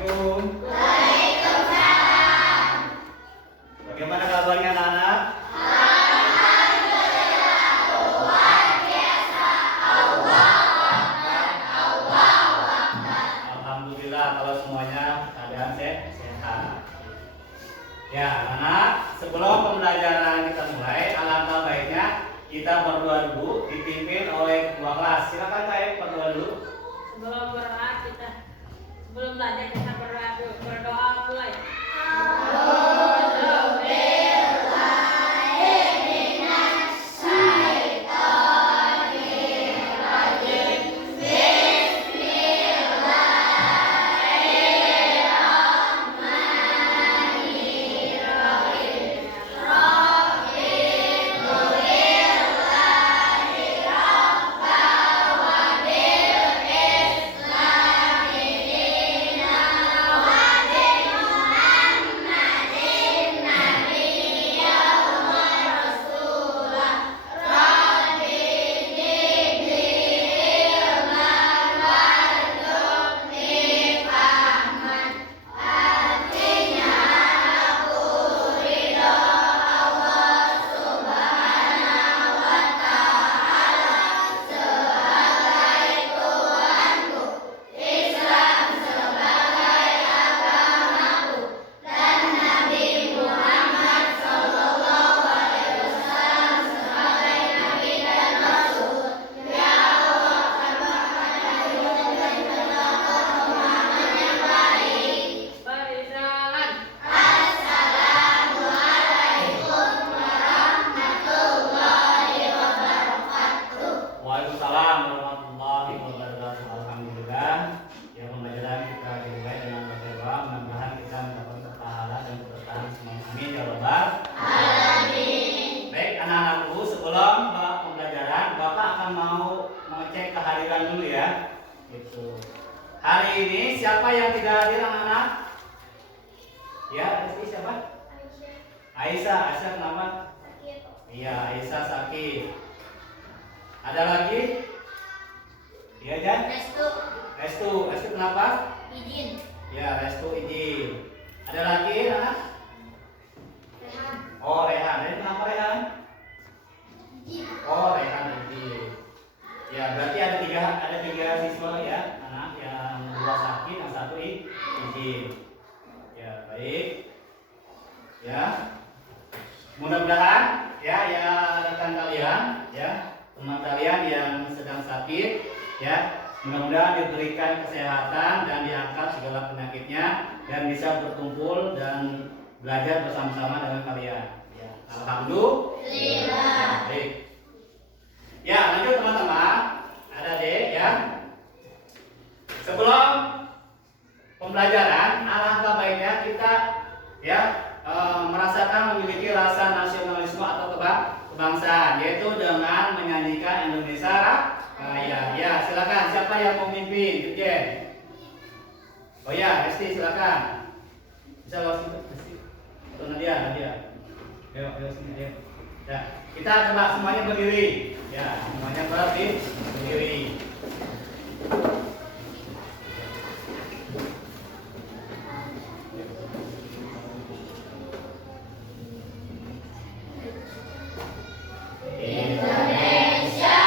Assalamualaikum. Waalaikumsalam. Bagaimana kabarnya anak-anak? Alhamdulillah kalau semuanya keadaan sehat. Ya, anak, sebelum pembelajaran kita mulai, alangkah baiknya kita berdoa dulu dipimpin oleh ketua kelas. Silakan Kak, berdoa dulu. Sebelum belajar kita berdoa mulai. Waalaikumsalam warahmatullahi wabarakatuh. Alhamdulillah. Ya, pembelajaran kita dimulai dengan berdoa. Mudah-mudahan kita mendapat pahala dan keberkahan semua. Amin ya rabbal alamin. Baik anak-anakku, sebelum pembelajaran, Bapak akan mau mengecek kehadiran dulu ya. Gitu. Hari ini siapa yang tidak hadir anak-anak? Ya, ada siapa? Aisyah. Aisyah kenapa? Iya, Aisyah sakit. Ada lagi? Iya, Jan? Restu kenapa? Izin. Ya, Restu izin. Ada lagi, anak? Rehan. Oh, Rehan. Rehan kenapa Rehan? Izin. Oh, Rehan izin. Ya, berarti ada tiga siswa ya, anak yang dua sakit, yang satu izin. Ya, baik. Ya. Mudah-mudahan ya rekan kalian ya, teman kalian yang sedang sakit ya, mudah-mudahan diberikan kesehatan dan diangkat segala penyakitnya dan bisa berkumpul dan belajar bersama-sama dengan kalian ya. Alhamdulillah. Ya, baik. Ya, lanjut teman-teman. Ada deh ya. Sebelum pembelajaran, alangkah baiknya kita ya merasakan memiliki rasa nasionalisme atau kebangsaan, yaitu dengan menyanyikan Indonesia Raya. Ya, silakan. Siapa yang mau mimpin? Dirjen. Oh ya, Resti silakan. Bisa langsung Resti. Atau Nadia. Ayo sini ayo. Ya, kita coba semuanya berdiri. Ya, semuanya berdiri. Indonesia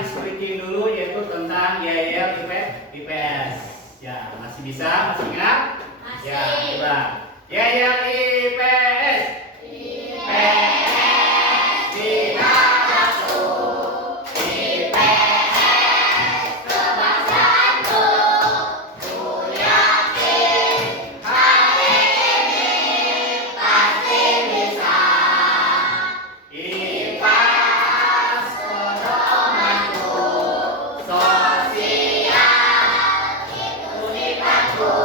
di screening dulu yaitu tentang YL IPS. Ya, masih bisa? Masih ingat? Masih. Ya, coba. YL IPS. IPS tidak satu. IPS Kebangsaanku, ku yakin hari ini pasti bisa. IPAS pedomanku, sosial keunikanku.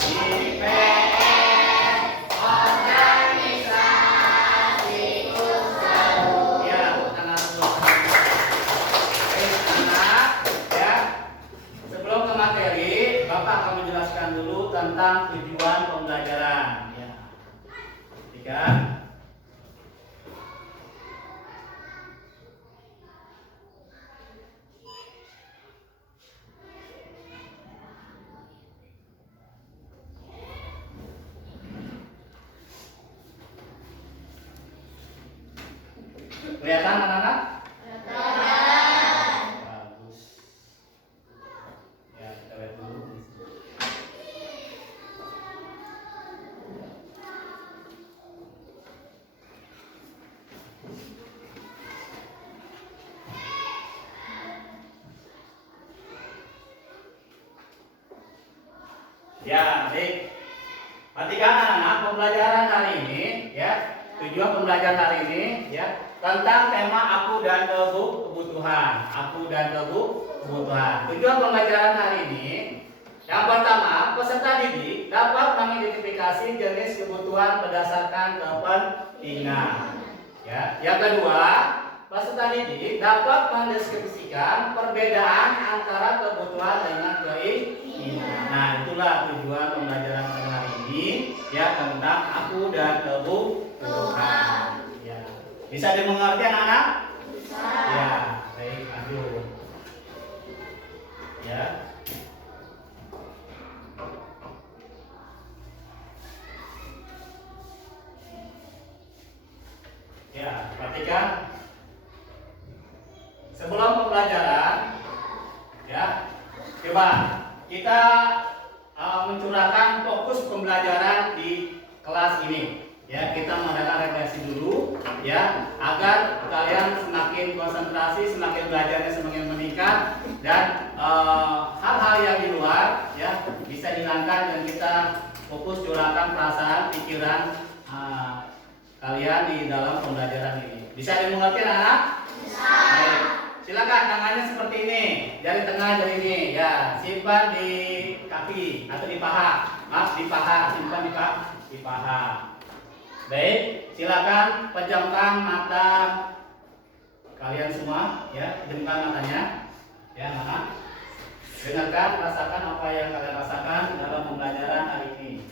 IPS organisasiku selalu. Ya, anak anak, ya. Sebelum ke materi, Bapak akan menjelaskan dulu tentang tujuan pembelajaran. Ya. Tiga. Kelihatan anak-anak? Bagus. Ya, kita lihat dulu. Ya, baik. Perhatikan anak-anak, pembelajaran hari ini, ya. Tujuan pembelajaran hari ini, ya, tentang tema aku dan kebutuhan. Aku dan kebutuhan. Tujuan pembelajaran hari ini, yang pertama, peserta didik dapat mengidentifikasi jenis kebutuhan berdasarkan kepentingan. Ya, yang kedua, peserta didik dapat mendeskripsikan perbedaan antara kebutuhan dengan keinginan. Nah, itulah tujuan pembelajaran hari ini, ya, tentang aku dan kebutuhan. Ya. Bisa dimengerti anak-anak? Bisa. Ya, baik, lanjut. Ya. Ya, perhatikan. Sebelum pembelajaran, ya, coba kita mencurahkan fokus pembelajaran di kelas ini. Ya, kita mengadakan refleksi dulu, ya, agar kalian semakin konsentrasi, semakin belajarnya semakin meningkat, dan hal-hal yang di luar, ya, bisa dihilangkan dan kita fokus curahkan perasaan, pikiran kalian di dalam pembelajaran ini. Bisa dimengerti anak? Bisa. Baik. Silakan tangannya seperti ini, jari tengah jari ini, ya, simpan di kaki atau di paha. Maaf, di paha, simpan di paha. Baik, silakan pejamkan mata kalian semua, ya, pejamkan matanya, ya, anak. Dengarkan, rasakan apa yang kalian rasakan dalam pembelajaran hari ini.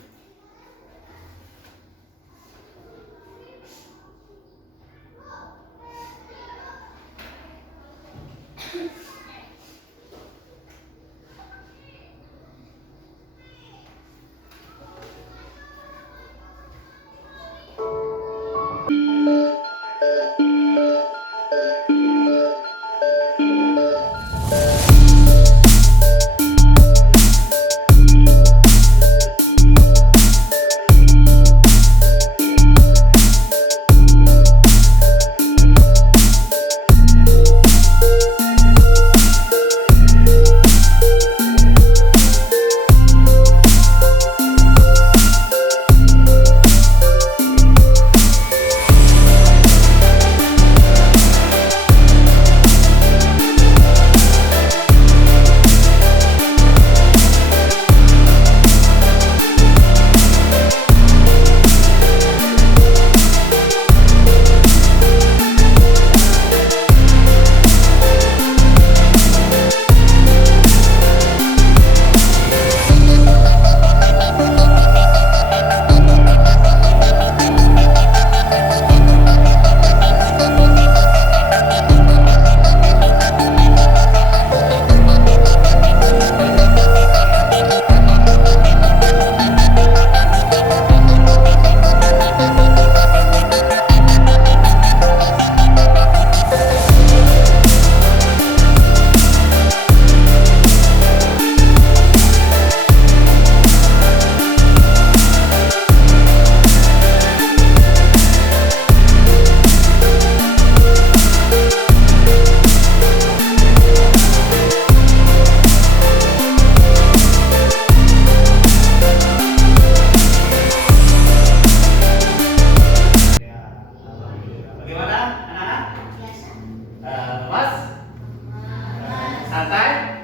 santai,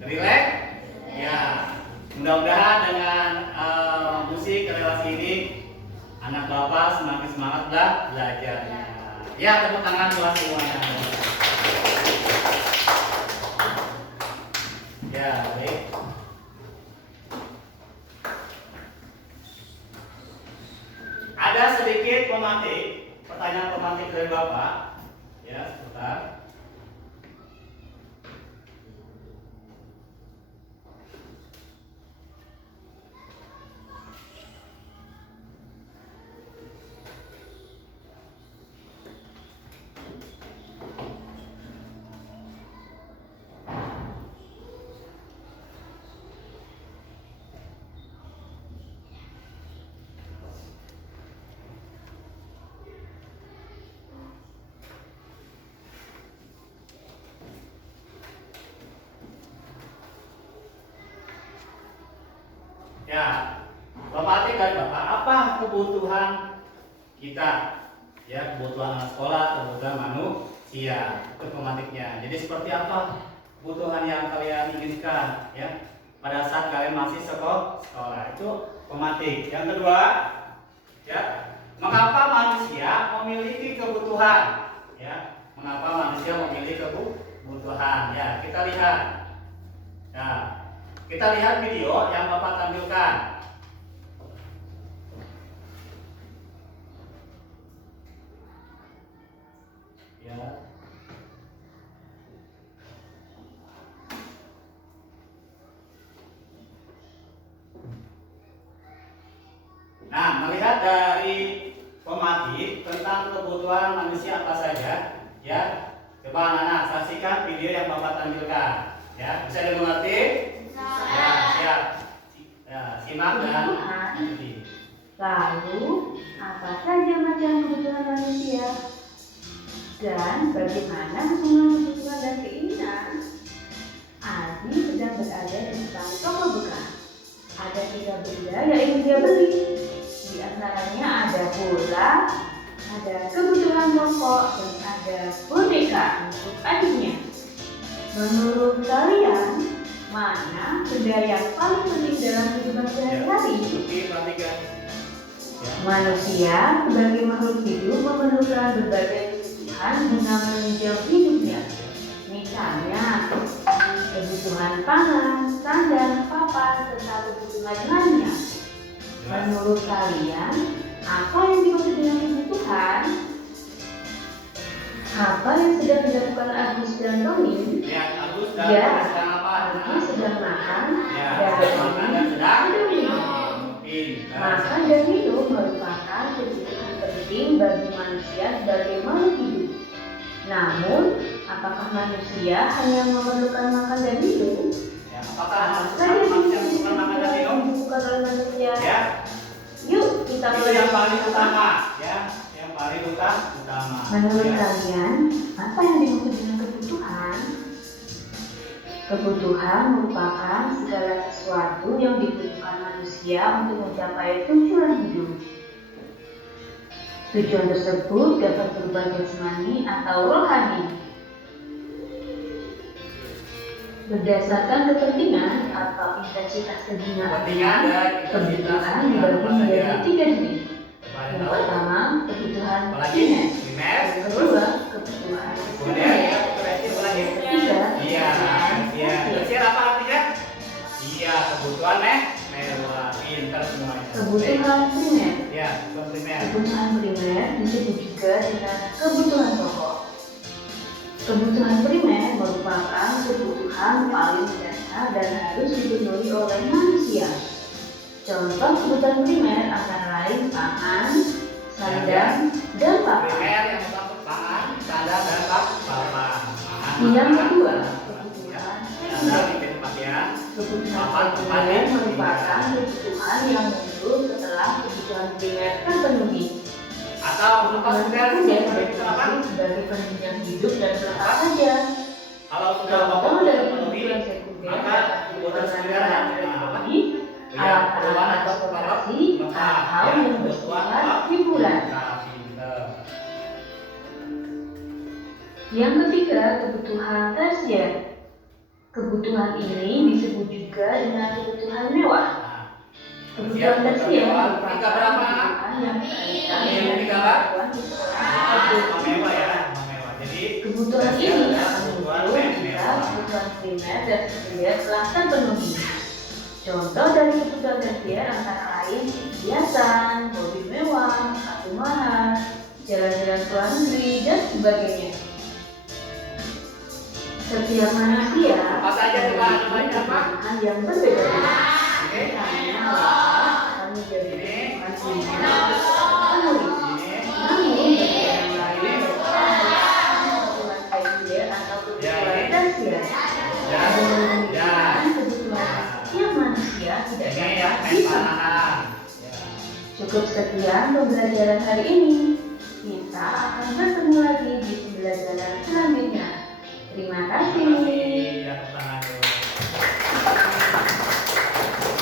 rileks. Ya, mudah-mudahan dengan musik relasi ini anak bapak semakin semangat belajarnya. Ya, tepuk tangan buat semuanya. Ya, baik. Ada sedikit pemantik, pertanyaan pemantik dari bapak. Ya, sebentar. Ya, pemantik dari bapak, apa kebutuhan kita? Ya, kebutuhan anak sekolah, kebutuhan manusia, itu pemantiknya. Jadi seperti apa kebutuhan yang kalian inginkan? Ya, pada saat kalian masih sekolah itu pemantik. Yang kedua, ya, mengapa manusia memiliki kebutuhan? Ya, mengapa manusia memiliki kebutuhan? Ya, kita lihat. Ya, kita lihat video yang bapak tampilkan. Ya. Nah, melihat dari pemantik tentang kebutuhan manusia apa saja, ya. Coba anak-anak saksikan video yang bapak tampilkan. Ya, bisa dimengerti? Ya, siap. Ya, simak dan ikuti. Lalu, apa saja macam kebutuhan manusia? Dan bagaimana hubungan kebutuhan dan keinginan? Adi sedang berada di depan toko bekas. Ada 3 benda yang ingin dia beli. Di antaranya ada bola, ada kebutuhan pokok, dan ada boneka untuk adiknya. Menurut kalian, mana benda yang paling penting dalam kehidupan sehari-hari? Perhatikan. Manusia sebagai makhluk hidup memerlukan berbagai kebutuhan guna menunjang hidupnya. Misalnya, kebutuhan pangan, sandang, papan, serta kebutuhan lainnya. Menurut kalian, apa yang dimaksud dengan kebutuhan? Apa yang sedang dilakukan Agus dan Tony? Lihat Agus dan Ya, sedang apa? Agus sedang makan Ya, dan makan dan sedang minum. Makan dan minum merupakan kebutuhan penting bagi manusia sebagai makhluk hidup. Namun, apakah manusia hanya memerlukan makan dan minum? Ya, apakah Saja manusia bukan makan dan minum? dibutuhkan oleh manusia. Ya, Yuk kita itu mulai. yang paling utama, ya, yang paling utama. Menurut Ya. kalian, apa yang dimaksud dengan kebutuhan? Kebutuhan merupakan segala sesuatu yang dibutuhkan manusia untuk mencapai tujuan hidup. Tujuan tersebut dapat berupa jasmani atau rohani. Berdasarkan kepentingan atau intensitas kegunaan, Kepentingan dan intensitas kebutuhan kegunaan dibagi apa saja? menjadi 3 jenis. Pada Yang tahu? pertama, kebutuhan Apalagi primer. primer, Yang terus kedua, kebutuhan kemudian sekunder. ya, apalagi? Yang ketiga, Iya, kebutuhan iya. tersier. Tersier apa artinya? Iya, kebutuhan mewah, pintar semuanya. Kebutuhan primer. Ya, kebutuhan primer. Kebutuhan primer disebut juga dengan kebutuhan pokok. Kebutuhan primer merupakan kebutuhan paling mendasar dan harus dipenuhi oleh manusia. Contoh kebutuhan primer antara lain pangan, sandang, dan papan. Primer yang pertama pangan, sandang dan papan. Yang kedua, Ya, kebutuhan sandang sekunder. di pakaian. Kebutuhan Papan, sekunder papan, merupakan kebutuhan yang muncul setelah kebutuhan primer terpenuhi. Atau lepas Kebutuhan sekunder sekunder itu apa? berfungsi sebagai penunjang hidup dan pelengkap saja. Kalau sudah Contoh pokok dari terpenuhi, kebutuhan sekunder maka kebutuhan sekunder adalah apa? alat Keperluan atau transportasi lengkap. atau Ya, yang kebutuhan bersifat lengkap. hiburan. Nah, pinter. Yang ketiga, kebutuhan tersier. Kebutuhan ini disebut juga dengan kebutuhan mewah. Nah, Kebutuhan tersier merupakan Tiga berapa? kebutuhan yang berkaitan Ini dengan tiga apa? kebutuhan di sekolah Nah, tersebut. mewah ya, mewah. Jadi Kebutuhan tersier ini adalah akan kebutuhan muncul jika mewah. kebutuhan primer dan sekunder telah terpenuhi. Contoh dari kebutuhan tersier antara lain hiasan, mobil mewah, sepatu mahal, jalan-jalan ke luar negeri, dan sebagainya. Setiap manusia Apa saja coba namanya apa? kebutuhan yang berbeda-beda. Ini, Hanya akan menjadi kebutuhan primer terpenuhi. ini, Namun bagi yang lain kebutuhan tersier atau kebutuhan tersier ya, ya. kebutuhan setiap manusia tidak Ini ya, dapat main bisa. panahan. Ya. Cukup sekian pembelajaran hari ini. Kita akan bertemu lagi di pembelajaran selanjutnya. Terima kasih. Ya, tangan dulu.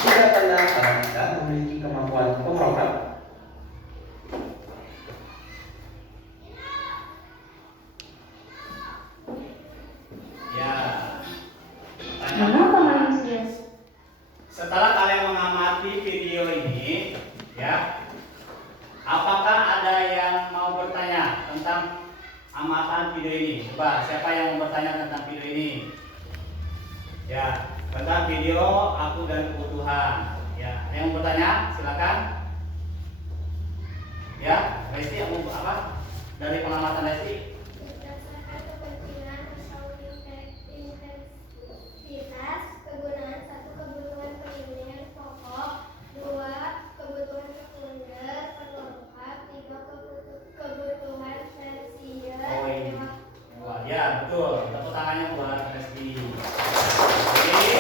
Jika Anda tidak memiliki kemampuan pemrogram, Ya. Mengapa manusia? Setelah kalian mengamati video ini, ya, apakah ada yang mau bertanya tentang amatan video ini? Coba, siapa yang mau bertanya tentang video ini? Ya, tentang video aku dan kebutuhan. Ya, ada yang mau bertanya? Silakan. Ya, Resti, mau apa? Dari pengamatan Resti? Berdasarkan kepentingan atau intensitas kegunaan, 1 kebutuhan primer pokok, 2 kebutuhan sekunder pelengkap, 3 kebutuhan tersier Oh, ini. mewah. Wah, ya betul. Tepuk tangannya buat Resti. Jadi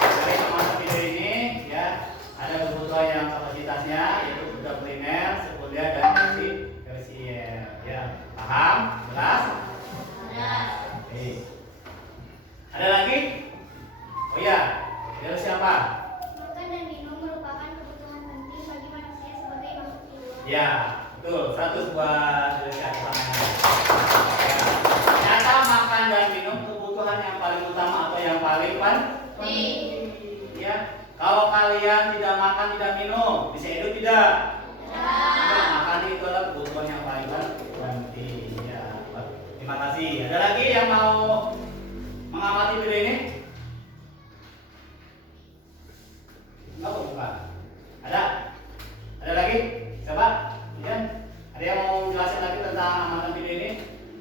dari pengamatan video ini, ya, ada kebutuhan yang kapasitasnya yaitu kebutuhan primer, sekunder, dan tersier. Ya, paham? Jelas? Ya. Oke. Ada lagi? Oh ya, dari siapa? Makan dan minum merupakan kebutuhan penting bagi manusia sebagai makhluk hidup. Ya, betul. 100 buat dari siapa tangannya. Ya. Ternyata makan dan minum kebutuhan yang paling utama atau yang paling penting. Ya, kalau kalian tidak makan tidak minum, bisa hidup tidak? Tidak. Makan itu adalah kebutuhan yang paling penting. Ya, terima kasih. Ada lagi yang mau mengamati video ini? Enggak, bukan. Ada? Ada lagi? Coba, ya. Ada yang mau jelasin lagi tentang amatan video ini?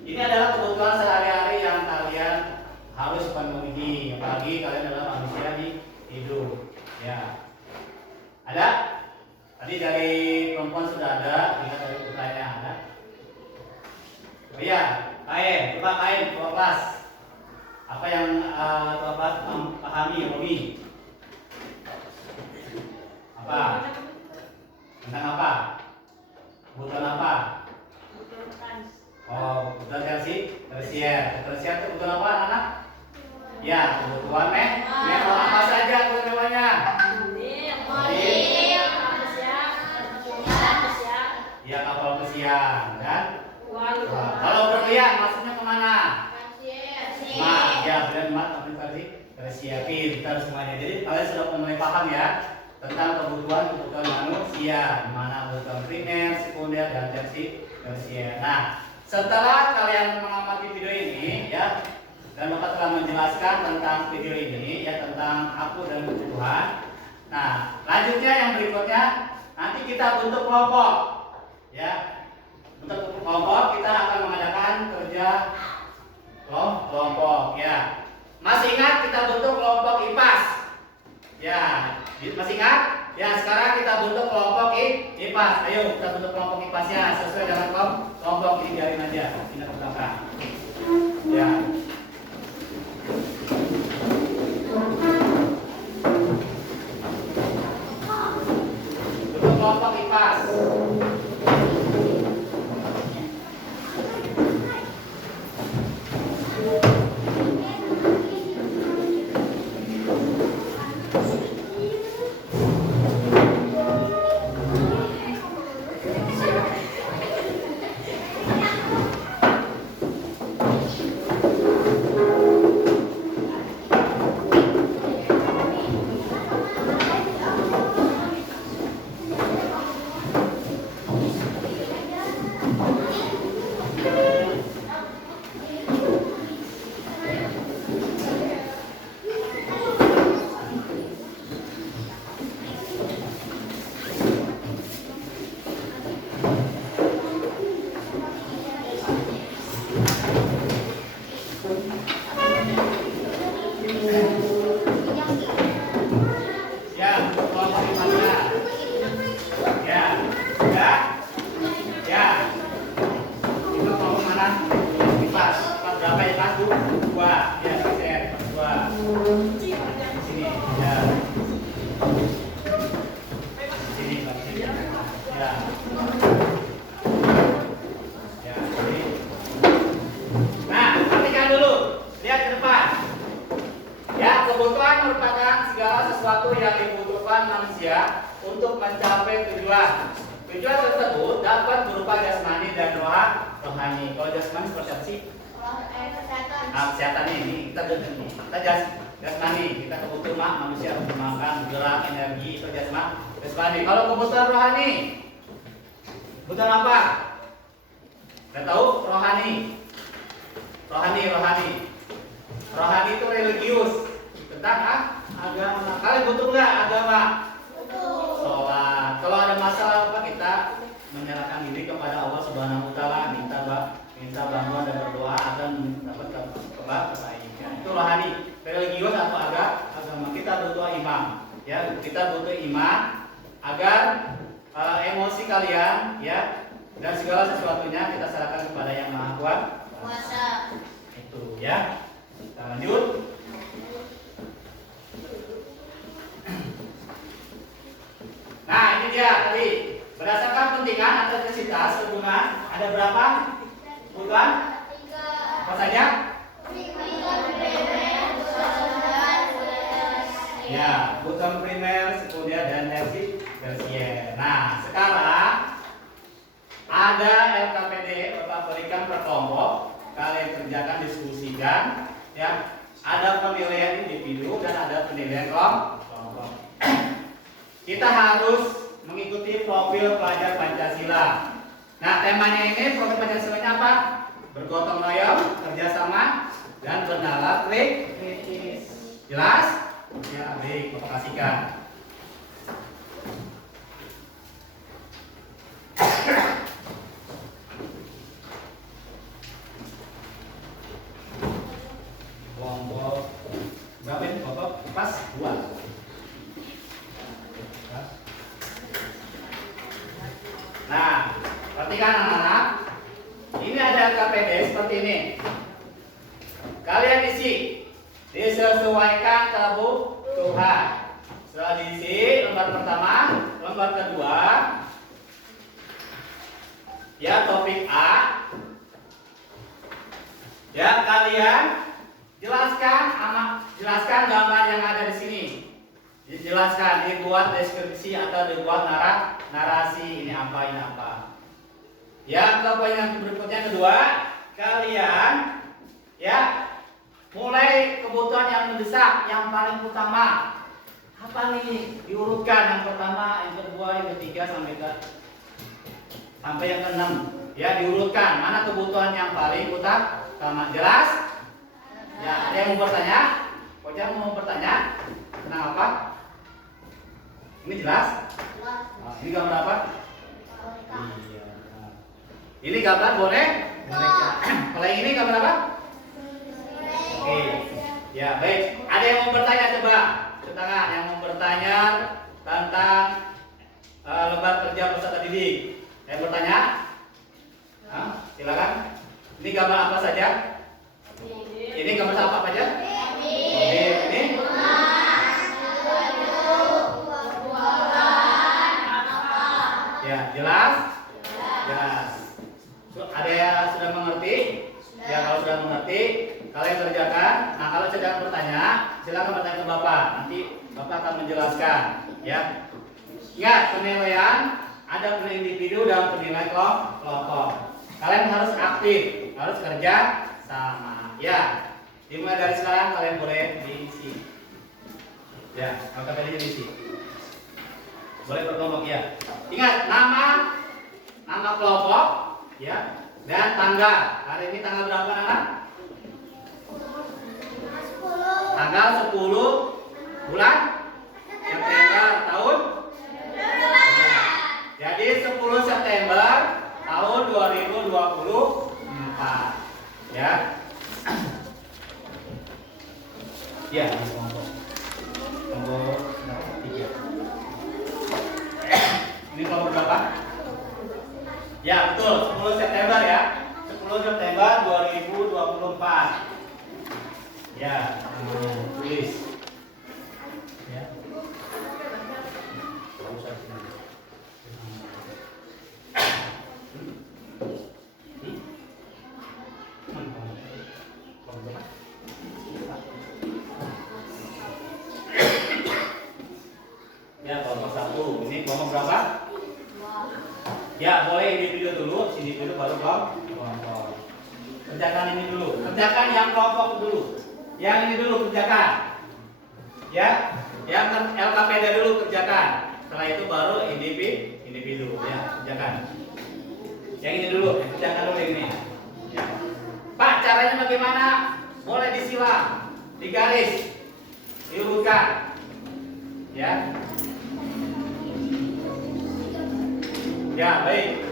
Ini adalah kebutuhan sehari-hari yang kalian harus penuhi, apalagi kalian adalah manusia hidup. Ya. Ada? Tadi dari perempuan sudah ada, lihat dari putranya ada. Oh iya, Kain, coba Kain, tua kelas. Apa yang tua kelas pahami, Romi? Apa? Tentang apa? Kebutuhan apa? Oh, kebutuhan tersier. Tersier itu kebutuhan apa, anak? Ya, kebutuhan mewah. Apa saja kebutuhan mewahnya? Ya, kapal pesiar, kan? Wah, kalau berlian maksudnya kemana? Mat, ya benar mat, tapi tadi tersier, pintar semuanya. Jadi kalian sudah mulai paham ya tentang kebutuhan manusia, di mana kebutuhan primer, sekunder, dan tersier. Nah, setelah kalian mengamati video ini, ya, dan Bapak telah menjelaskan tentang video ini, ya, tentang aku dan kebutuhan. Nah, lanjutnya yang berikutnya, nanti kita bentuk kelompok, ya. Untuk kelompok kita akan mengadakan kerja kelompok, ya. Masih ingat kita bentuk kelompok IPAS, ya. Masih ingat? Ya, sekarang kita bentuk kelompok IPAS. Ayo kita bentuk kelompok IPASnya sesuai dengan kelompok ini, biarin aja, pindah ke belakang. Ya. Bentuk kelompok IPAS. Di sini. Ya. Di sini, Pak. Di sini. Ya. Ya, jadi. Nah, perhatikan dulu. Lihat ke depan. Ya, kebutuhan merupakan segala sesuatu yang dibutuhkan manusia untuk mencapai tujuan. Tujuan tersebut dapat berupa jasmani dan rohani. Kalau jasmani seperti apa sih? Kesehatan. Kesehatan ini kita jasmani, kita kebutuhan manusia untuk makan, gerak, energi itu jasmani. Kalau kebutuhan rohani, kebutuhan apa? Kita tahu rohani itu religius tentang agama. Kalian butuh nggak agama? Sholat. Kalau ada masalah apa kita menyerahkan diri kepada Allah Subhanahu Wa Taala, minta bantuan dan berdoa agar dapat kebaikan. Itu rohani. Religius atau agama. Kita butuh imam. Ya, kita butuh iman agar emosi kalian ya dan segala sesuatunya kita serahkan kepada Yang Maha Kuasa. Itu ya. Kita lanjut. Nah, ini dia tadi. Berdasarkan pentingan atau intensitas hubungan ada berapa? Kebutuhan? Apa saja? Ya, kebutuhan primer, sekunder, dan tersier. Nah, sekarang ada LKPD Bapak berikan per kelompok. Kalian kerjakan, diskusikan. Ya, ada penilaian individu dan ada penilaian kelompok. Kita harus mengikuti profil pelajar Pancasila. Nah, temanya ini profil Pancasilanya apa? Bergotong royong, kerjasama, dan bernalar kritis. Jelas? Ya, baik, Bapak kasihkan. Kelompok berapa ini Bapak? Pas 2. Nah, perhatikan anak-anak. Ini ada KPD seperti ini. Kalian isi. Disesuaikan kebutuhan. Setelah diisi lembar pertama, lembar kedua. Ya, topik A. Ya, kalian jelaskan gambar yang ada di sini. Dijelaskan, dibuat deskripsi atau dibuat narasi ini apa. Ya, yang berikutnya kedua, kalian ya mulai kebutuhan yang mendesak, yang paling utama. Apa nih? Diurutkan yang pertama, yang kedua, yang ketiga sampai yang keenam. Ya, diurutkan mana kebutuhan yang paling utama. Jelas? Ya, ada yang mau bertanya? Pokoknya mau bertanya tentang apa? Ini jelas? Nah, ini gambar apa? Iya. Ini gambar boleh? Kalau yang ini gambar apa? Oke. Ya, baik. Ada yang mau bertanya coba? Angkat tangan yang mau bertanya tentang lembar kerja peserta didik. Yang bertanya? Silakan. Ini gambar apa saja? Ini gambar apa aja? Ini? Ya, jelas? Jelas. Ada yang sudah mengerti? Ya, kalau sudah mengerti, kalian kerjakan. Nah, kalau sedang bertanya, silakan bertanya ke Bapak. Nanti Bapak akan menjelaskan. Ya. Ingat, penilaian ada penilaian individu dan penilaian kelompok. Kalian harus aktif, harus kerja sama. Ya. Dimulai dari sekarang kalian boleh diisi. Ya, maka tadi diisi. Boleh berkelompok ya. Ingat nama kelompok ya dan tanggal. Hari ini tanggal berapa anak? Tanggal 10 bulan September tahun. Jadi 10 September tahun 2024 ya. Ya, kelompok 3. Ini kelompok berapa? Ya, betul, 10 September ya. 10 September 2024. Ya. tulis. Ya. Ya, kelompok 1. Ini kelompok berapa? Ya, boleh individu dulu, individu baru kelompok. Kerjakan ini dulu. Kerjakan yang kelompok dulu. Yang ini dulu kerjakan. Ya, yang LKPD dulu kerjakan. Setelah itu baru individu. Ya, kerjakan. Yang ini dulu, kerjakan dulu ini. Ya. Pak, caranya bagaimana? Boleh disilang, digaris, diurutkan. Ya. Ya, baik.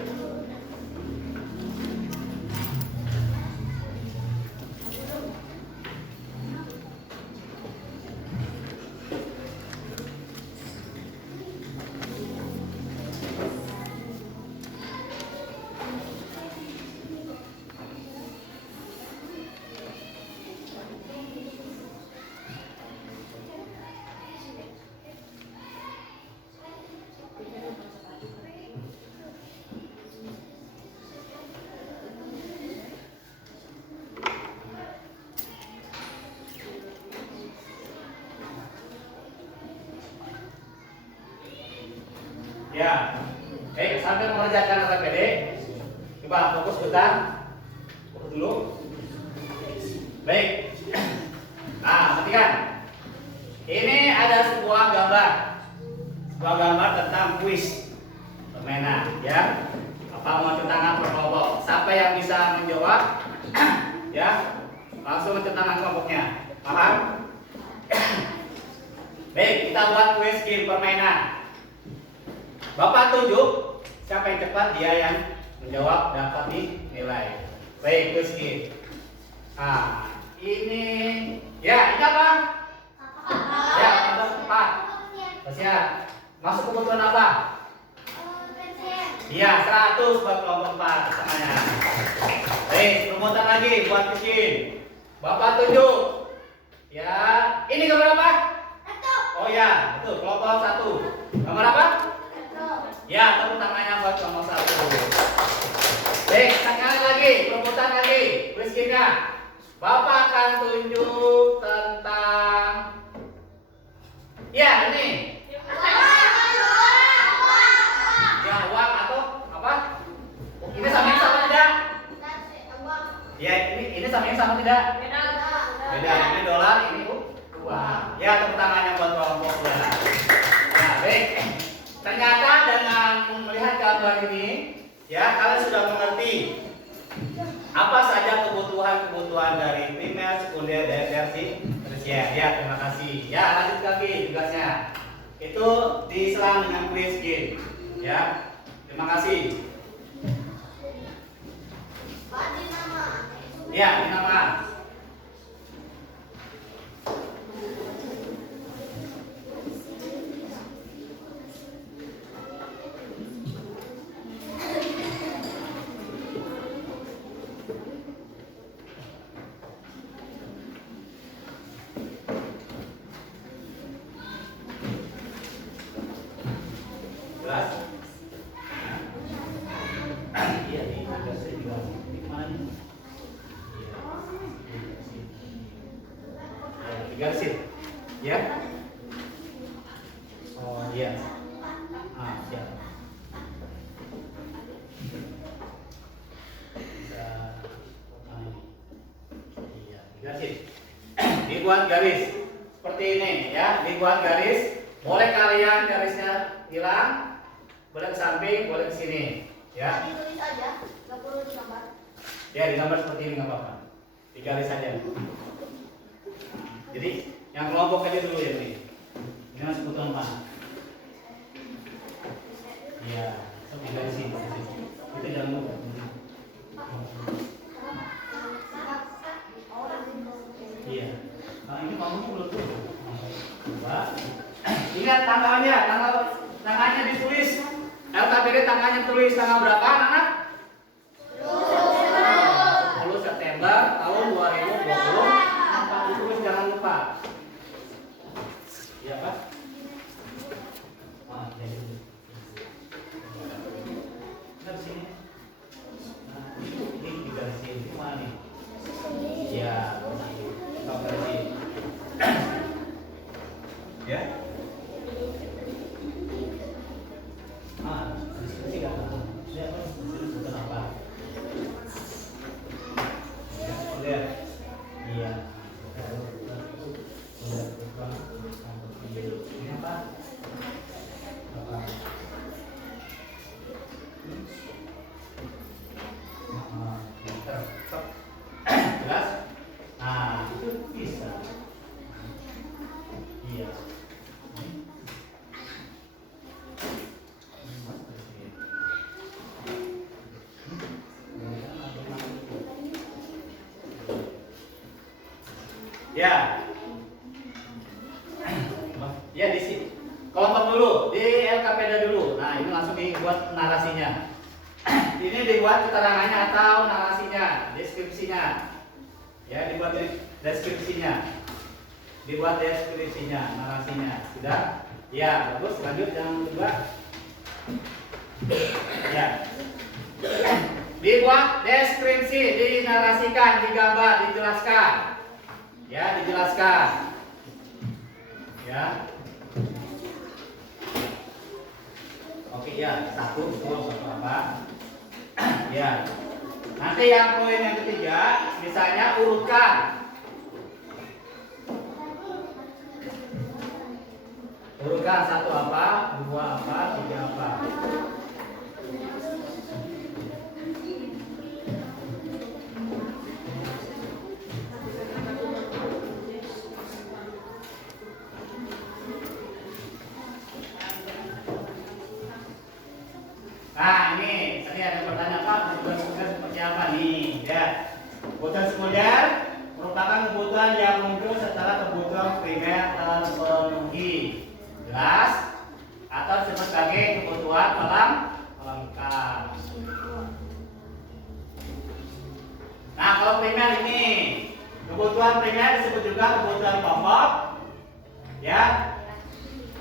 Ya, baik, sampai mengerjakan LKPD. Coba fokus bentar. Fokus dulu. Baik. Nah, perhatikan. Ini ada sebuah gambar. Sebuah gambar tentang kuis permainan, ya. Apa mau tangan per kelompok? Siapa yang bisa menjawab? Ya, langsung tangan kelompoknya. Paham? Baik, kita buat kuis game permainan. Bapak tunjuk siapa yang cepat, dia yang menjawab dapat nilai. Baik, kuis game. Nah, ini ya, ini apa? Ya, ada 4. Siap. Masuk kebutuhan apa? Iya, 100 buat kelompok 4 semuanya. Baik, rumusan lagi buat kuis game. Bapak tunjuk. Ya, ini gambar apa? Oh ya, betul, kelompok 1. Gambar apa? Ya, tepuk tangannya buat kelompok 1. Baik, sekali lagi, perebutan lagi, kuis game-nya. Bapak akan tunjuk tentang ya, ini. Ya, uang atau apa? Ini sama tidak? Ya, ini sama tidak? Beda. Ini dolar, ini uang. Ya, tepuk tangannya buat kelompok 2. Ya, baik. Ternyata dengan melihat gambar ini, ya kalian sudah mengerti apa saja kebutuhan dari primer, sekunder, dan tersier. Ya, terima kasih. Ya, lanjut lagi tugasnya. Itu diselang dengan quiz game. Ya, terima kasih. Ya, ini nama. Jelas? Iya, di tugasnya juga. Ini kemana nih? Digarsin. Ya? Oh, iya. Ah, siap. Bisa iya, digarsin. Dibuat garis seperti ini ya, dibuat garis. Boleh kalian garisnya hilang, boleh ke samping, boleh ke sini, ya. Ditulis aja, nggak perlu digambar. Ya, digambar seperti ini nggak apa-apa. Digaris saja. Jadi yang kelompok aja dulu ya ini. Ini masih kebutuhan mana? Iya, digaris sini. Itu jangan lupa. Iya. Nah, ini kamu belum tuh. Coba. Ingat tanggalnya, tanggalnya ditulis. LKPD tanggalnya tulis tanggal berapa, anak? 10 September tahun 2020. Tanpa ditulis jangan lupa. Ya Pak? Ah, ya dulu. Nah, sini. Nah, ini di garis ini mana nih? Ya, garis. Ya. Ah, diskusi kan? Ya, diskusi bukan apa? Lihat. Iya. Ini apa? Apa? Jelas? Nah, itu bisa. Iya. Ya. Ya di sini. Kelompok dulu, di LKPD dulu. Nah, ini langsung dibuat narasinya. Ini dibuat keterangannya atau narasinya, deskripsinya. Ya, dibuat deskripsinya. Dibuat deskripsinya, narasinya. Sudah? Ya, bagus. Lanjut yang kedua. Ya. Dibuat deskripsi, dinarasikan, digambar, dijelaskan. Ya, dijelaskan. Ya. Oke ya, satu apa? Ya. Nanti yang poin yang ketiga, misalnya urutkan. Urutkan satu apa, dua apa, tiga apa. Nah ini tadi ada pertanyaan Pak, kebutuhan sekunder seperti apa nih? Ya, kebutuhan sekunder merupakan kebutuhan yang muncul setelah kebutuhan primer terpenuhi. Jelas? Atau disebut sebagai kebutuhan pelengkap. Nah kalau primer ini, kebutuhan primer disebut juga kebutuhan pokok. Ya,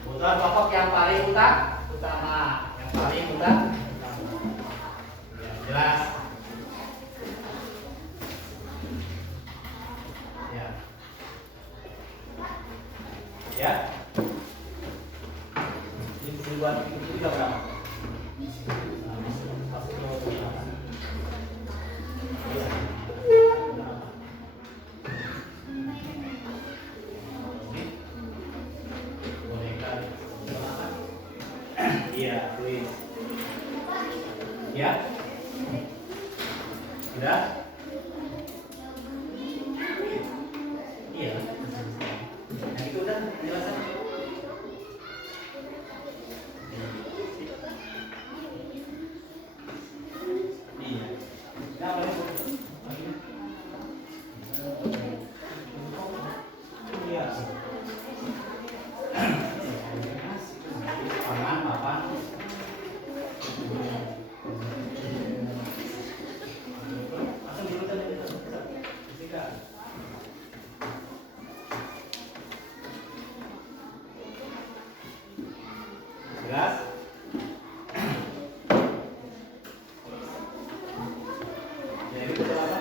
kebutuhan pokok yang paling utama, yang paling utama. Jelas? Ya. Ya. Ini buat itu juga berapa? Iya, tulis. Ya. Sudah? Iya. Yang itu udah penjelasan. Iya. Nah, iya. Aman, apa? Jelas? Jadi itu apa?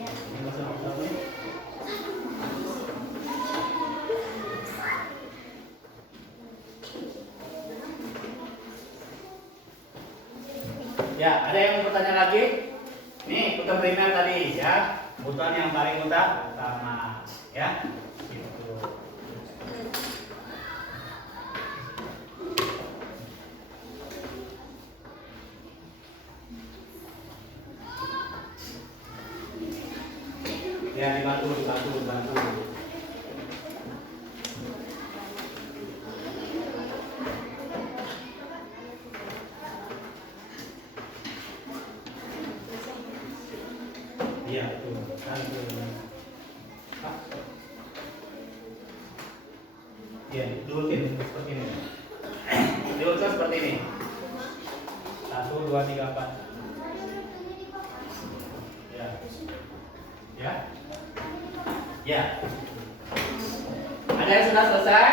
Ini masuk apa nih? Ya, ada yang mau bertanya lagi? Nih, kebutuhan primer tadi ya, kebutuhan yang paling utama, ya. Gitu. Ya, dibantu. Iya, betul. Iya, diurutin seperti ini. Diurutkan seperti ini. 1, 2, 3, 4. Ya. Ya. Ya. Ada yang sudah selesai?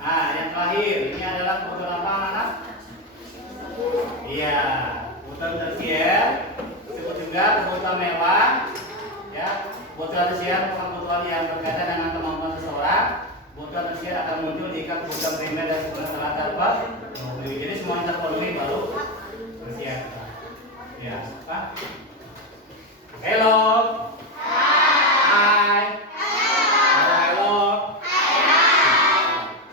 Nah, yang terakhir ini adalah kebutuhan apa anak? Iya, kebutuhan tersier, disebut juga kebutuhan mewah. Ya, kebutuhan tersier merupakan kebutuhan yang berkaitan dengan kemampuan seseorang. Kebutuhan tersier akan muncul jika kebutuhan primer dan sekunder telah terpenuhi. Jadi semuanya terpenuhi baru tersier. Ya, apa? Hello. Hai. Halo.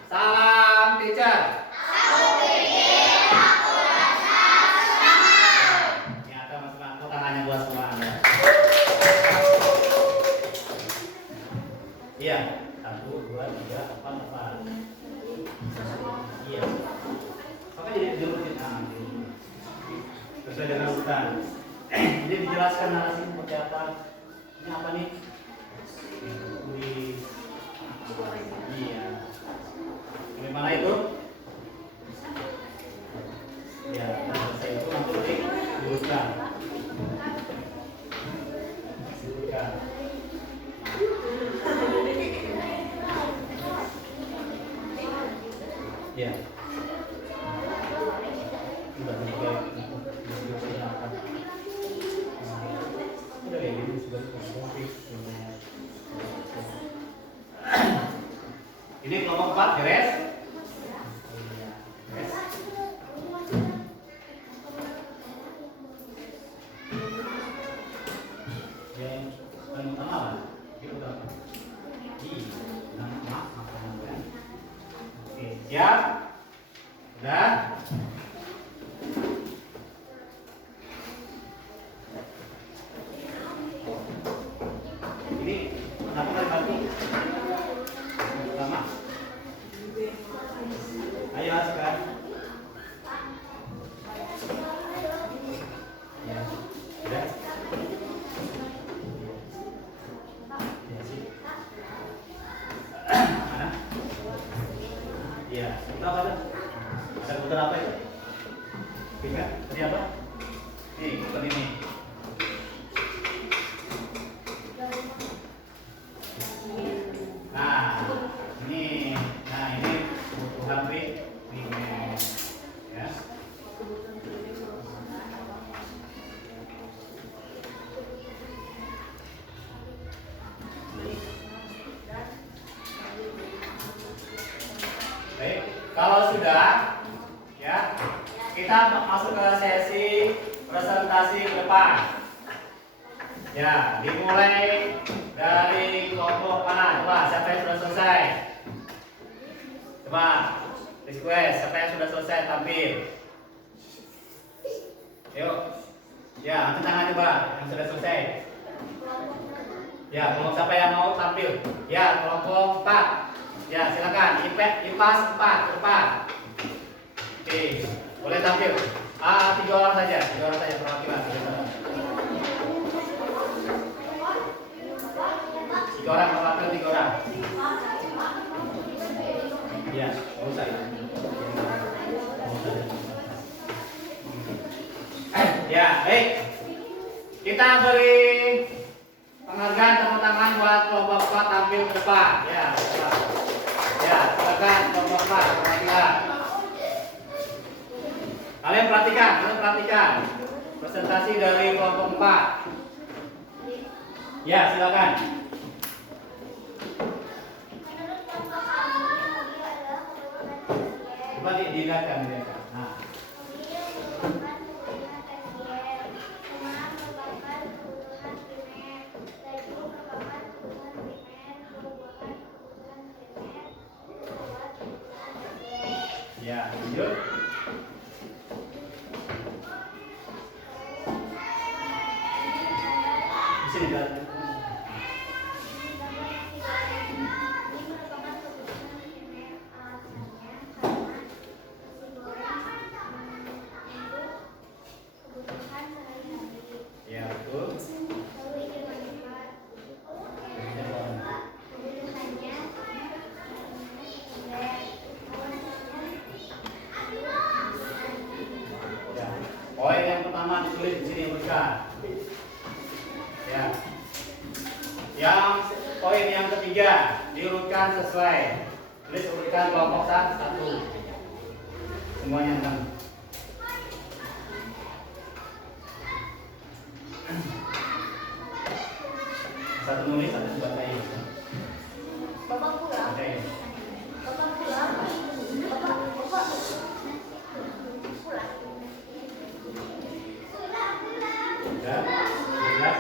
Salam teacher. Ya, teman-teman, tepuk tangannya buat semua Anda. Iya, 1, 2, 3, 4, 8. Iya. Maka jadi diurutin sesuai dengan urutan. Jadi dijelaskan narasi seperti apa. Ini apa nih? Iya. Bagaimana itu? Ya, selesai itu nanti diurutkan. Ya. Udah kayak gini sudah komplit. Ini kelompok 4 beres. Beres. Yang utama apa? Itu berapa? Makanan kan. Oke, siap. Udah. Ini kenapa kalian bantu? Pertama. Ayo Askar. Ya. Udah. Ya sih. Mana? Iya, kita apa tuh? Ada kebutuhan apa itu? Tiga. Tadi apa? Nih, kebutuhan ini. Nah ini kebutuhan primer, ya. Baik, kalau sudah, ya, kita masuk ke sesi presentasi ke depan. Ya, dimulai dari kelompok mana? Coba, siapa yang sudah selesai? Coba, request, siapa yang sudah selesai tampil? Yuk. Ya, angkat tangan coba yang sudah selesai. Ya, kelompok siapa yang mau tampil? Ya, kelompok 4. Ya, silakan. IPAS 4 ke depan. Oke, boleh tampil. 3 orang saja, perwakilan. 3 orang perwakilan, 3 orang. Ya, selesai. Ya, baik. Kita beri penghargaan tepuk tangan buat kelompok 4 tampil ke depan. Ya, silakan kelompok 4 perwakilan. Kalian perhatikan presentasi dari kelompok 4. Ya, silakan. Coba dilihatkan. Nah. Ya, lanjut. Di sini kan. Yang poin yang ketiga diurutkan sesuai. Tulis urutkan kelompok 1. Semuanya 6. Satu nulis, satu dibacain. Bapak pulang. Bacain. Bapak pulang. Bapak pulang. Sudah? Jelas?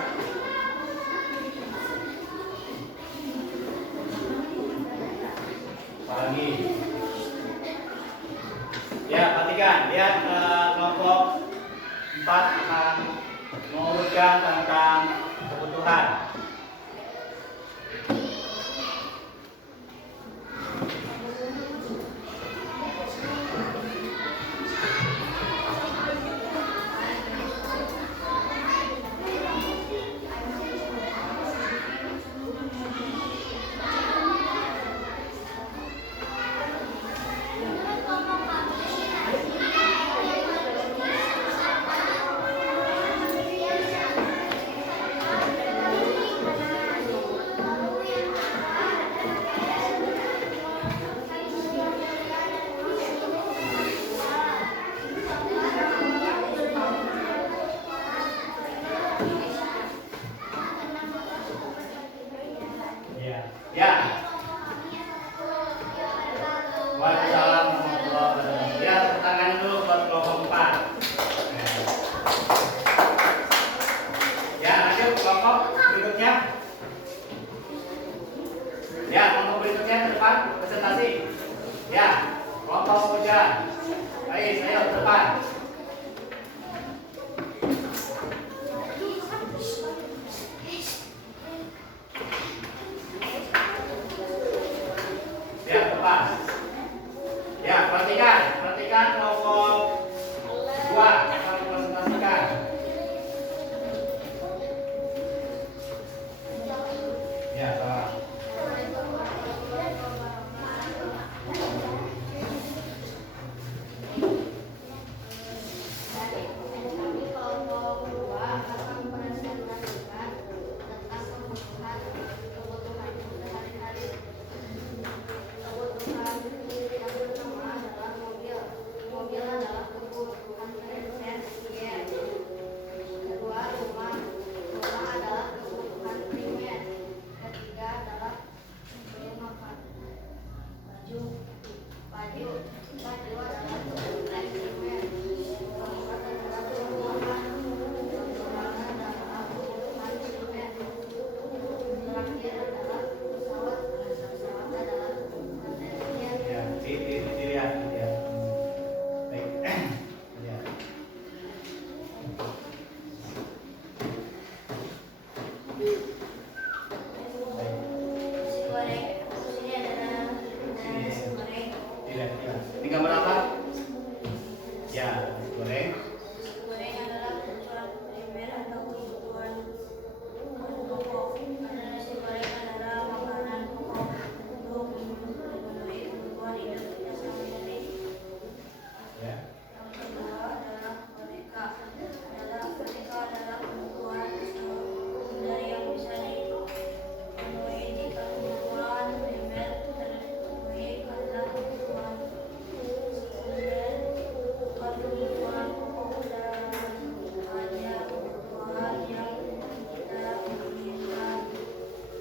Apalagi? Ya, perhatikan. Lihat kelompok 4 akan mengurutkan tentang kebutuhan. Ya. Waalaikumsalam warahmatullahi wabarakatuh. Ya, tepuk tangan dulu buat kelompok 4. Ya, lanjut kelompok berikutnya. Ya, kelompok berikutnya ke depan presentasi. Ya, kelompok hujan. Baik, ayo ke depan. Ya, depan. Ya, perhatikan kelompok 2 akan dipresentasikan. Ya, salah. Ya, dilihat. Baik. Lihat. Tidak. Ini gambar apa? Ya, goreng. Ya.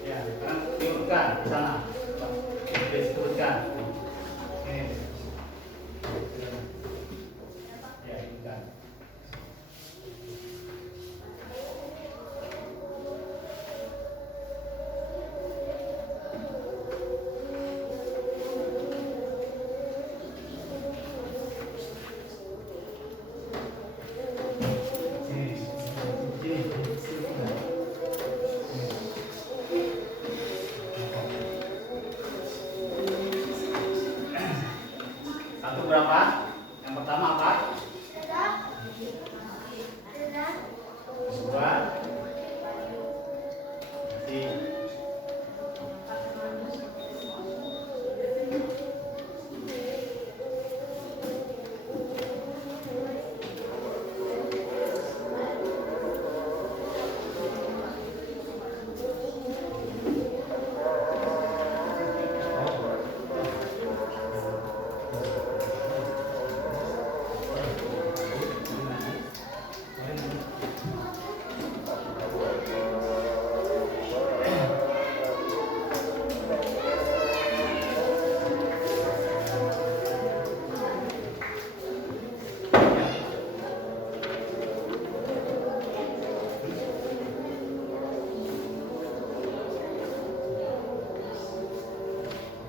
Ya, sekarang diurutkan di sana. Disebutkan. Ini. Ya, diurutkan. Satu berapa? Yang pertama apa? Dua. Tiga.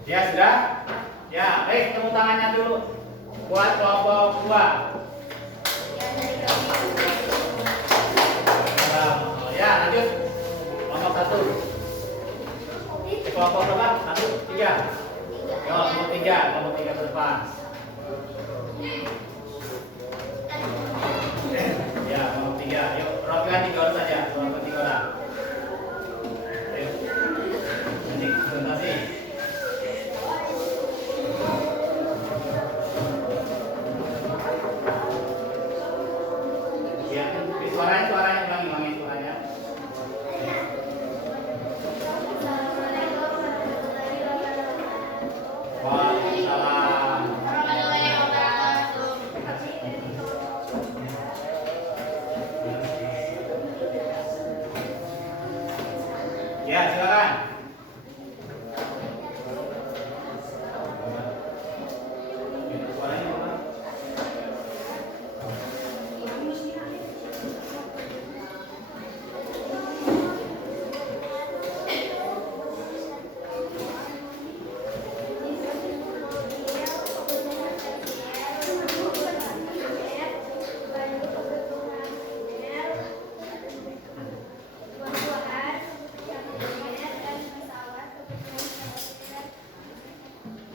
Ya sudah. Ya, baik, tepuk tangannya dulu buat kelompok 2. Ya, lanjut. Kelompok 1. Kelompok berapa? 1, 3. Yo, kelompok 3 ke depan. Ya, kelompok 3. Yuk, perwakilan 3 orang saja. Kelompok 3 orang. Ayo. Ini presentasi. Ya, suaranya ulangi suaranya. Waalaikumsalam. Ya, silakan. Suaranya apa?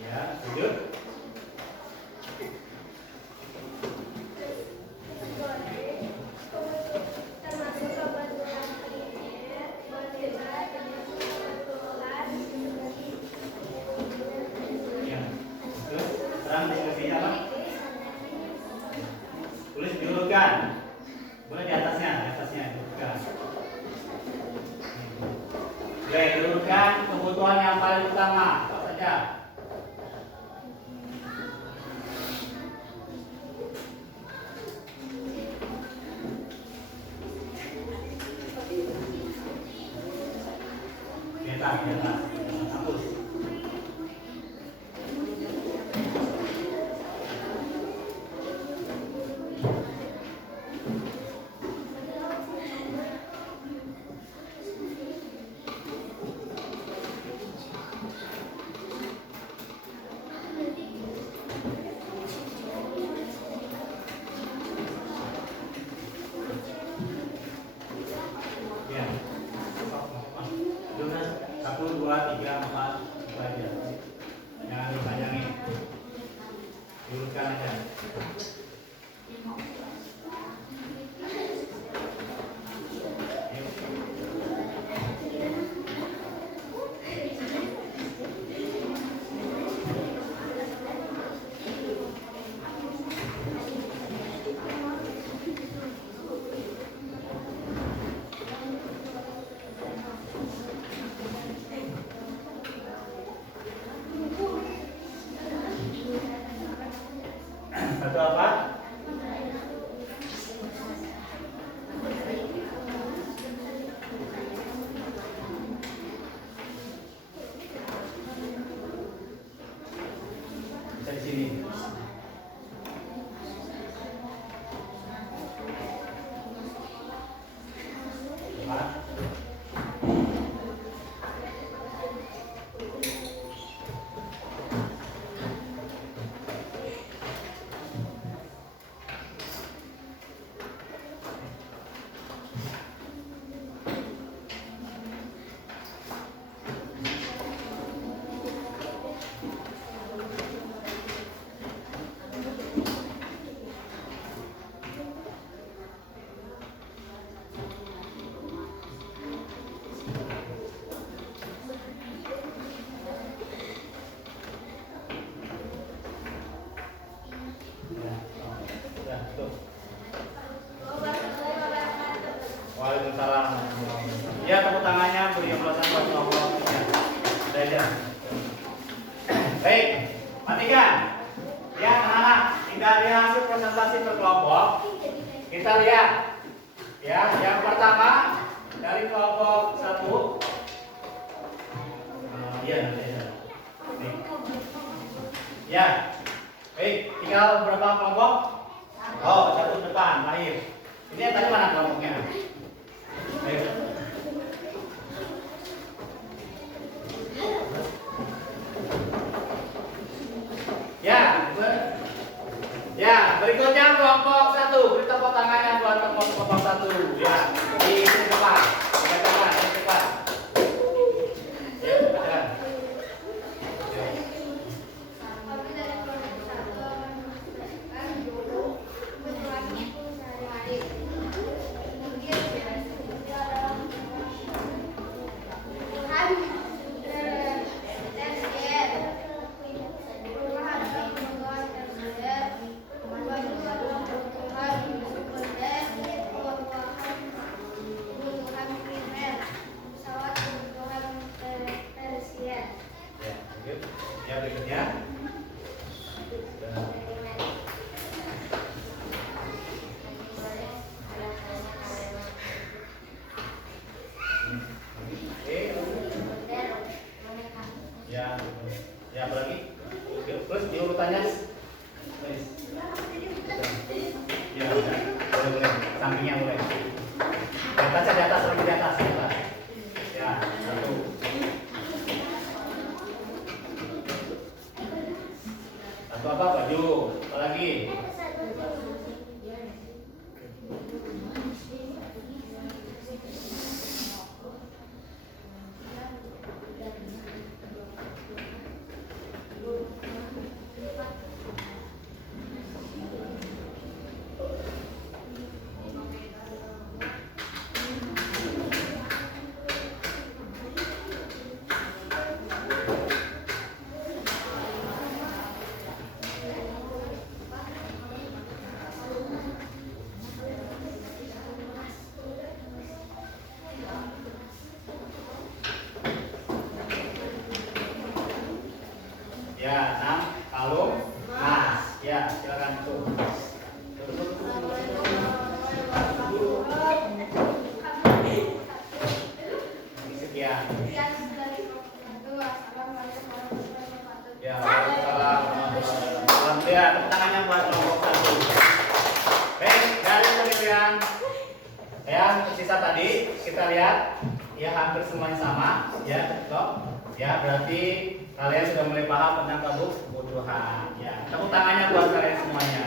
Ya, lanjut. Ya. Terus, sekarang diskusinya apa? Tulis diurutkan. Boleh di atasnya diurutkan. Oke, diurutkan kebutuhan yang paling utama. Apa saja? Di atas. Hapus. Ya. Dengan 1, 2, 3, 4 itu aja. Jangan dipanjangin. Diurutkan aja. Satu apa? Bisa di sini. Empat. Ya, tuh. Waalaikumsalam. Ya, tepuk tangannya beri aplasan buat kelompok 3. Sudah. Baik, matikan. Ya, anak-anak, dari hasil presentasi berkelompok, kita lihat. Ya, yang pertama dari kelompok 1. Iya, ya. Baik, tinggal berapa kelompok? Oh, 1 depan, lahir. Ini yang tadi mana kelompoknya? Ayo. lagi. Ya, 6 kalung emas. Ya, silakan tuh. Sekian. Ya, waalaikumsalam. Ya, tepuk tangannya buat kelompok 1. Baik, dari penilaian yang tersisa tadi kita lihat ya hampir semuanya sama ya, toh. Ya, berarti kalian sudah mulai paham tentang kebutuhan. Ya, tepuk tangannya buat kalian semuanya.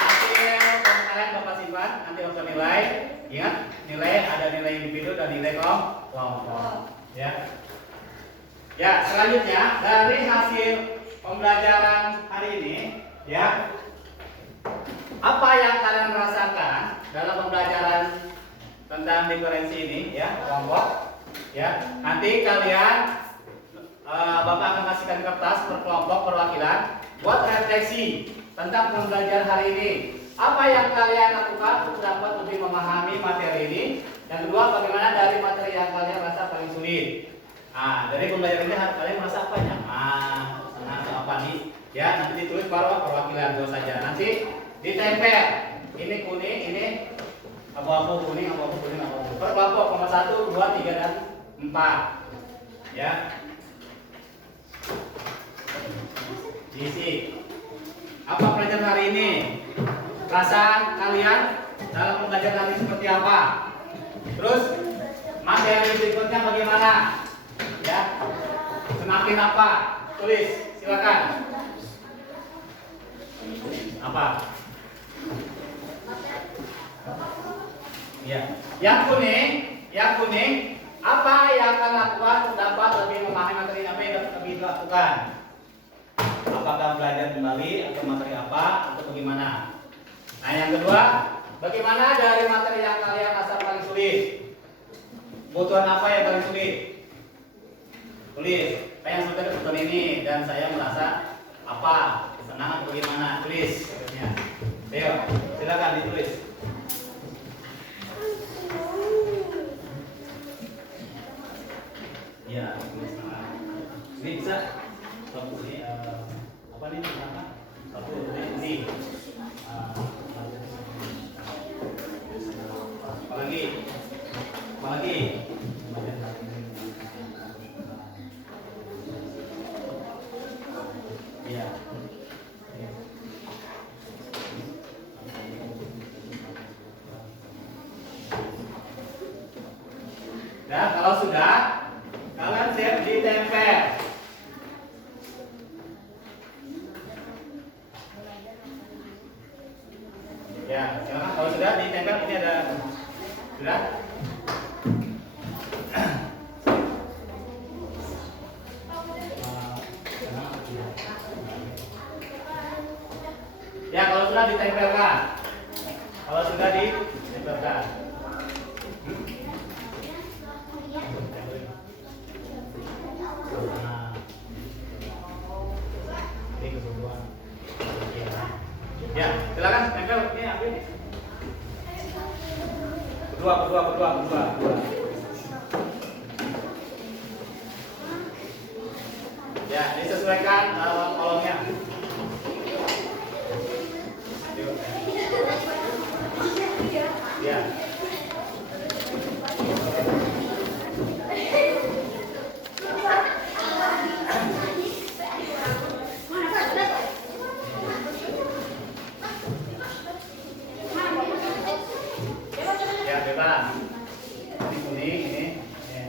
Nanti kalian Bapak simpan nanti waktu nilai. Ingat, nilai ada nilai individu dan nilai kelompok. Ya. Ya, selanjutnya dari hasil pembelajaran hari ini, ya. Apa yang kalian rasakan dalam pembelajaran tentang diferensi ini, ya, kelompok? Ya, nanti kalian Bapak akan kasihkan kertas per kelompok perwakilan buat refleksi tentang pembelajaran hari ini. Apa yang kalian lakukan untuk dapat lebih memahami materi ini? Yang kedua, bagaimana dari materi yang kalian rasa paling sulit? Nah, dari pembelajaran ini kalian merasa apa nyaman, senang atau apa nih? Ya, nanti ditulis perwakilan dua saja. Nanti ditempel. Ini kuning, ini abu-abu, kuning, abu-abu, kuning, abu-abu. Per kelompok nomor 1, 2, 3 dan 4. Ya. Diisi. Apa pelajaran hari ini? Perasaan kalian dalam pembelajaran hari ini seperti apa? Terus materi berikutnya bagaimana? Ya. Semakin apa? Tulis, silakan. Apa? Ya. Yang kuning, apa yang akan lakukan untuk dapat lebih memahami materi apa yang lebih dilakukan? Apakah belajar kembali atau materi apa atau bagaimana? Nah, yang kedua, bagaimana dari materi yang kalian rasa paling sulit? Kebutuhan apa yang paling sulit? Tulis. Saya yang sudah kebutuhan ini dan saya merasa apa? Senang atau bagaimana? Tulis. Ayo, silakan ditulis. Ya, ini bisa satu ini apa nih nama? Satu ini apa lagi? Ya. Nah, kalau sudah kalian siap ditempel. Ya, silakan kalau sudah ditempel ini ada sudah. Ya, kalau sudah ditempelkan. Kalau sudah ditempelkan. Ya, silakan tempel ini ambil. Berdua. Ya, disesuaikan kolomnya. Ya. Ya, bebas. Ini kuning, ini. Ya.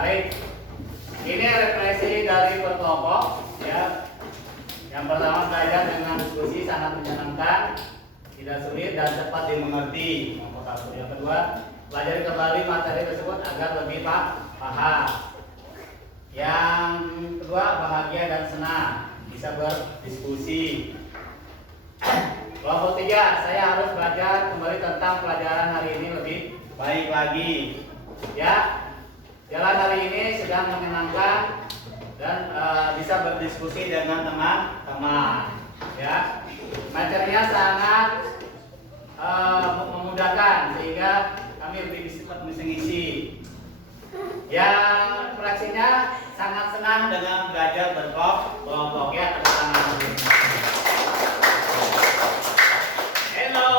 baik. Ini refleksi dari berkelompok ya. Yang pertama, belajar dengan diskusi sangat menyenangkan, tidak sulit dan cepat dimengerti. Yang kedua, pelajari kembali materi tersebut agar lebih paham. Yang kedua, bahagia dan senang, bisa berdiskusi. Kelompok 3, saya harus belajar kembali tentang pelajaran hari ini lebih baik lagi. Ya, jalan hari ini sedang menyenangkan dan bisa berdiskusi dengan teman-teman. Ya, materinya sangat memudahkan sehingga kami lebih cepat mengisi. Yang fraksinya sangat senang dengan belajar berkelompok. Ya, tepuk tangan. Hello.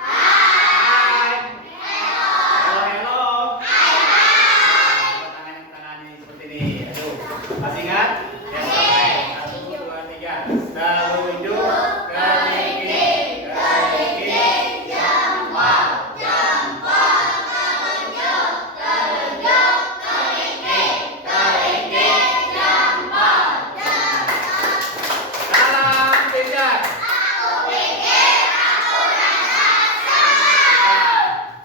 Hai. Hello, hello. Tepuk tangannya seperti ini. Aduh, masih ingat? Ya, sampai 1, 2, 3. Telunjuk ke gigi, jempol, salam pijat.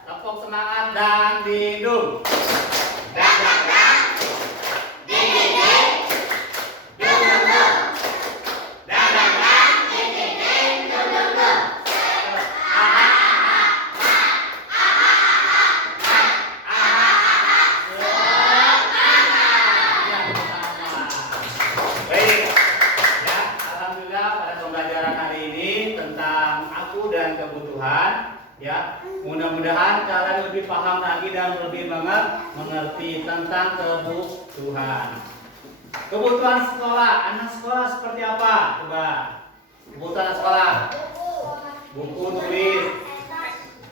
Tepuk semangat dan didung. Dan baik, ya, alhamdulillah pada pembelajaran hari ini tentang aku dan kebutuhan, ya, mudah-mudahan kalian lebih paham lagi dan lebih mengerti tentang kebutuhan. Kebutuhan sekolah, anak sekolah seperti apa? Coba, kebutuhan sekolah, buku tulis,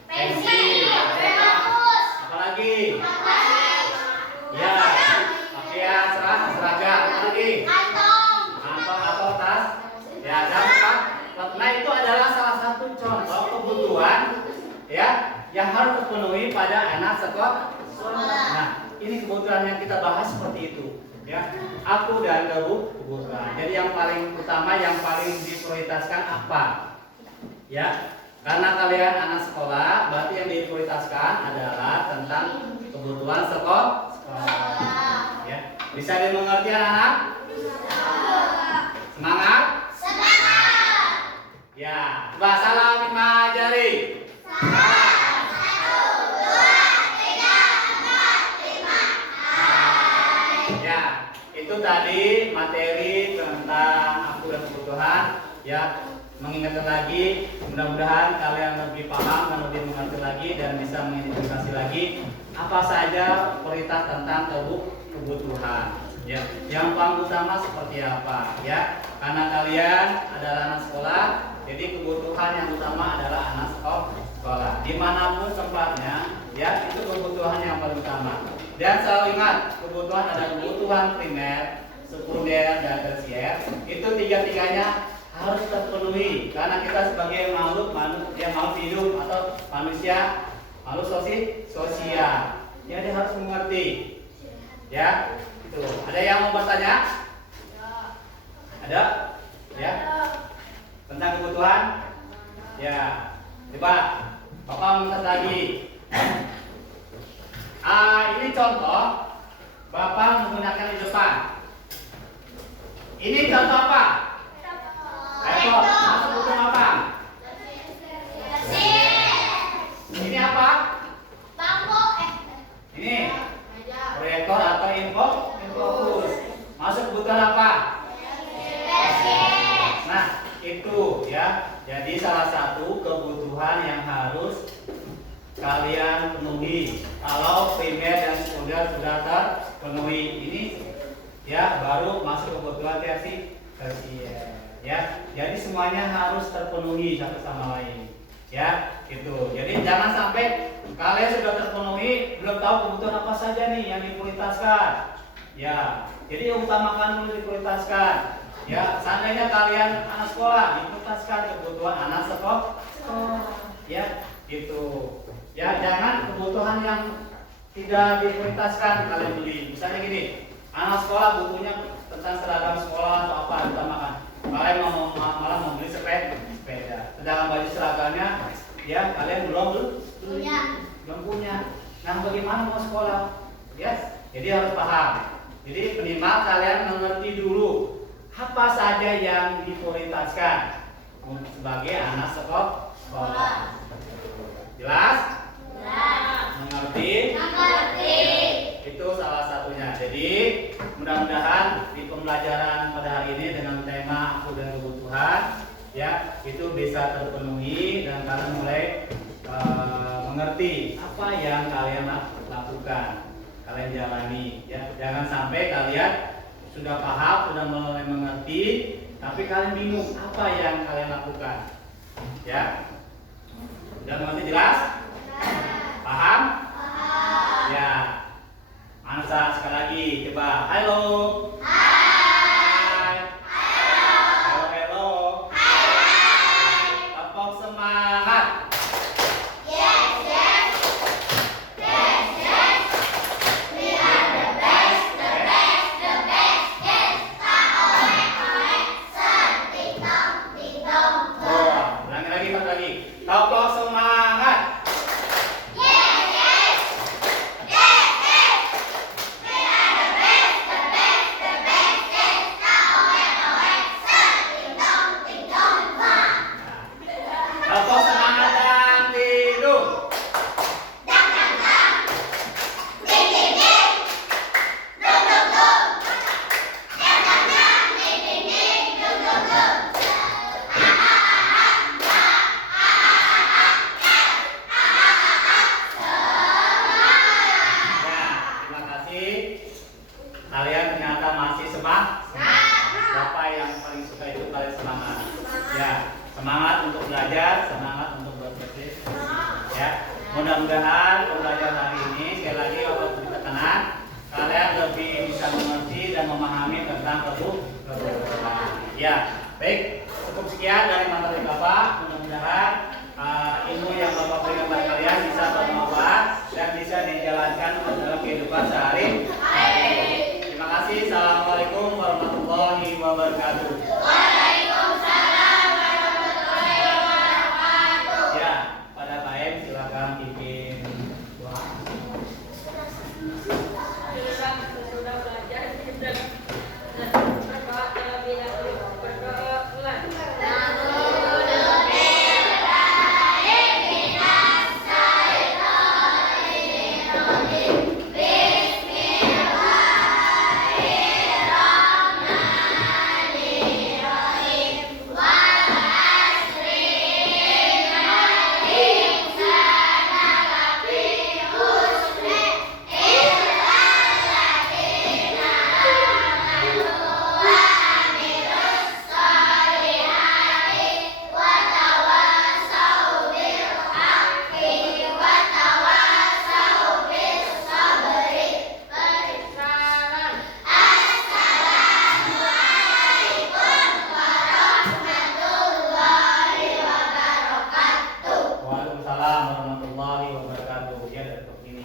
pensil, apalagi? Ya, pakaian, seragam, apalagi? Kantong atau tas, ya, dan nah itu adalah salah satu contoh kebutuhan ya yang harus terpenuhi pada anak sekolah. Nah, ini kebutuhan yang kita bahas seperti itu ya. Aku dan kebutuhan. Jadi yang paling utama, yang paling diprioritaskan apa? Ya, karena kalian anak sekolah, berarti yang diprioritaskan adalah tentang kebutuhan sekolah. Ya, bisa dimengerti anak-anak? Semangat? Ya, coba salam 5 jari. Ya, itu tadi materi tentang aku dan kebutuhan. Ya, mengingatkan lagi, mudah-mudahan kalian lebih paham dan lebih mengerti lagi dan bisa mengidentifikasi lagi apa saja prioritas tentang kebutuhan. Ya, yang paling utama seperti apa? Ya, karena kalian adalah anak sekolah, jadi kebutuhan yang utama adalah anak sekolah. Dimanapun tempatnya, ya, itu kebutuhan yang paling utama. Dan selalu ingat, kebutuhan ada kebutuhan primer, sekunder, dan tersier. Itu tiga-tiganya harus terpenuhi karena kita sebagai makhluk hidup atau manusia, makhluk sosial. Ya, dia harus mengerti. Ya, itu. Ada yang mau bertanya? Ada? Ya. Tentang kebutuhan? Ya. Coba Bapak mencatat lagi. Ini contoh Bapak menggunakan di depan. Ini contoh apa? Ekor. Masuk buku apa? Ini apa? Ini proyektor atau infocus. Masuk kebutuhan apa? Nah, itu ya. Jadi salah satu kebutuhan yang harus kalian penuhi. Kalau primer dan sekunder sudah terpenuhi, ini ya baru masuk kebutuhan tersier. Ya, jadi semuanya harus terpenuhi satu sama lain. Ya, gitu. Jadi jangan sampai kalian sudah terpenuhi belum tahu kebutuhan apa saja nih yang diprioritaskan. Ya, jadi utamakan dulu diprioritaskan. Ya, seandainya kalian anak sekolah, diprioritaskan kebutuhan anak sekolah. Ya, gitu. Ya, jangan kebutuhan yang tidak diprioritaskan kalian beli. Misalnya gini, anak sekolah butuhnya tentang seragam sekolah atau apa ditambahkan. Kalian malah mau beli sepeda. Sedangkan baju seragamnya ya kalian belum punya. Nah, bagaimana mau sekolah? Yes. Jadi harus paham. Jadi minimal kalian mengerti dulu apa saja yang diprioritaskan sebagai anak sekolah. Jelas? Mengerti? Itu salah satunya. Jadi mudah-mudahan di pembelajaran pada hari ini dengan tema aku dan kebutuhan ya itu bisa terpenuhi dan kalian mulai mengerti apa yang kalian lakukan, kalian jalani ya. Jangan sampai kalian sudah paham, sudah mulai mengerti, tapi kalian bingung apa yang kalian lakukan ya. Sudah mengerti jelas? Paham? Ya. Ansa sekali lagi coba. Halo. Halo. Tepuk semangat. Ulangi lagi. Tepuk semangat. Tepuk semangat dan tidur. Terima kasih. Kalian ternyata masih semangat. Siapa yang paling suka itu kalian semangat. Ya, semangat untuk belajar, semangat untuk berpikir. Ya, mudah-mudahan pembelajaran hari ini sekali lagi Bapak beri tekanan, kalian lebih bisa mengerti dan memahami tentang kebutuhan. Ya, baik. Cukup sekian dari materi Bapak. Mudah-mudahan ilmu yang Bapak berikan kepada kalian bisa bermanfaat dan bisa dijalankan dalam kehidupan sehari-hari. Terima kasih. Assalamualaikum warahmatullahi wabarakatuh. Ya, pada Pak Em silakan bikin doa. Sudah belajar dan berdoa terlebih dahulu. Berdoa ulang. Waalaikumsalam warahmatullahi wabarakatuh. Ya, dari topik ini.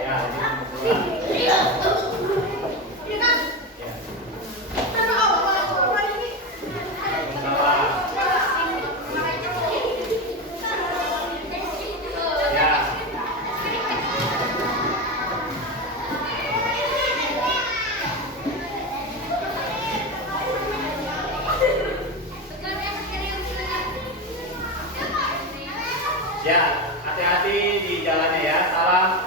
Ya, ini ya. Ya, hati-hati di jalannya ya. Salam